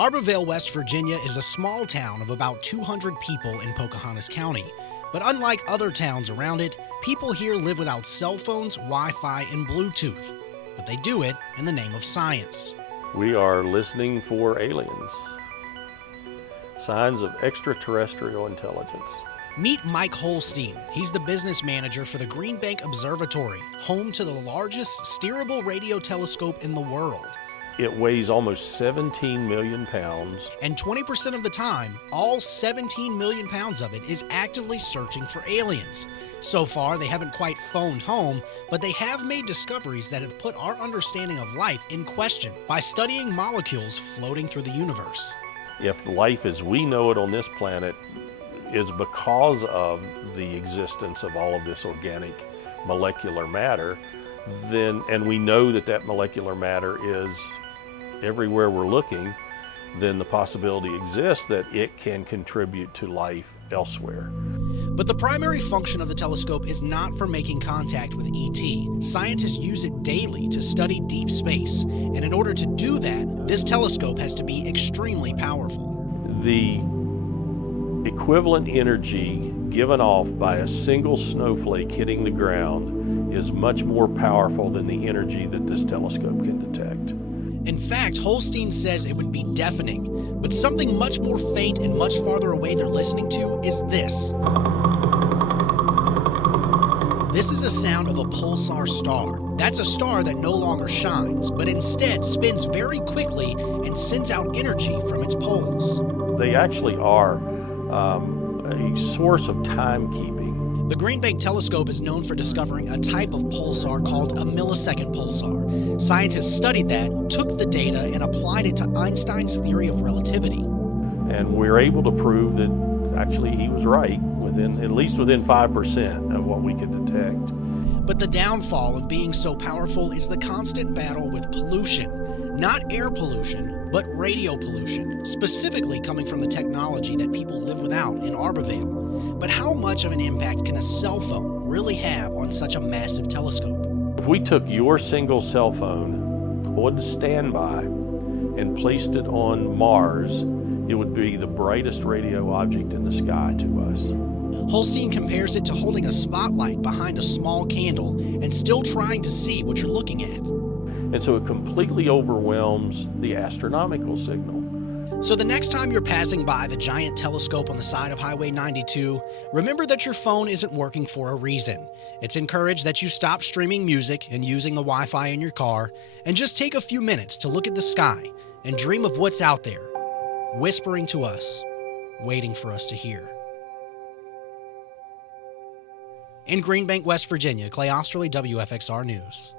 Arbovale, West Virginia is a small town of about 200 people in Pocahontas County. But unlike other towns around it, people here live without cell phones, Wi-Fi, and Bluetooth. But they do it in the name of science. We are listening for aliens, signs of extraterrestrial intelligence. Meet Mike Holstein. He's the business manager for the Green Bank Observatory, home to the largest steerable radio telescope in the world. It weighs almost 17 million pounds. And 20% of the time, all 17 million pounds of it is actively searching for aliens. So far, they haven't quite phoned home, but they have made discoveries that have put our understanding of life in question by studying molecules floating through the universe. If life as we know it on this planet is because of the existence of all of this organic molecular matter, then, and we know that that molecular matter is everywhere we're looking, then the possibility exists that it can contribute to life elsewhere. But the primary function of the telescope is not for making contact with ET. Scientists use it daily to study deep space, and in order to do that, this telescope has to be extremely powerful. The equivalent energy given off by a single snowflake hitting the ground is much more powerful than the energy that this telescope can detect. In fact, Holstein says it would be deafening, but something much more faint and much farther away they're listening to is this. This is a sound of a pulsar star. That's a star that no longer shines, but instead spins very quickly and sends out energy from its poles. They actually are a source of timekeeping. The Green Bank telescope is known for discovering a type of pulsar called a millisecond pulsar. Scientists studied that, took the data, and applied it to Einstein's theory of relativity. And we're able to prove that actually he was right, at least within 5% of what we could detect. But the downfall of being so powerful is the constant battle with pollution. Not air pollution, but radio pollution, specifically coming from the technology that people live without in Arbovale. But how much of an impact can a cell phone really have on such a massive telescope? If we took your single cell phone, on standby, and placed it on Mars, it would be the brightest radio object in the sky to us. Holstein compares it to holding a spotlight behind a small candle and still trying to see what you're looking at. And so it completely overwhelms the astronomical signal. So the next time you're passing by the giant telescope on the side of Highway 92, remember that your phone isn't working for a reason. It's encouraged that you stop streaming music and using the Wi-Fi in your car, and just take a few minutes to look at the sky and dream of what's out there, whispering to us, waiting for us to hear. In Green Bank, West Virginia, Clay Ostarly, WFXR News.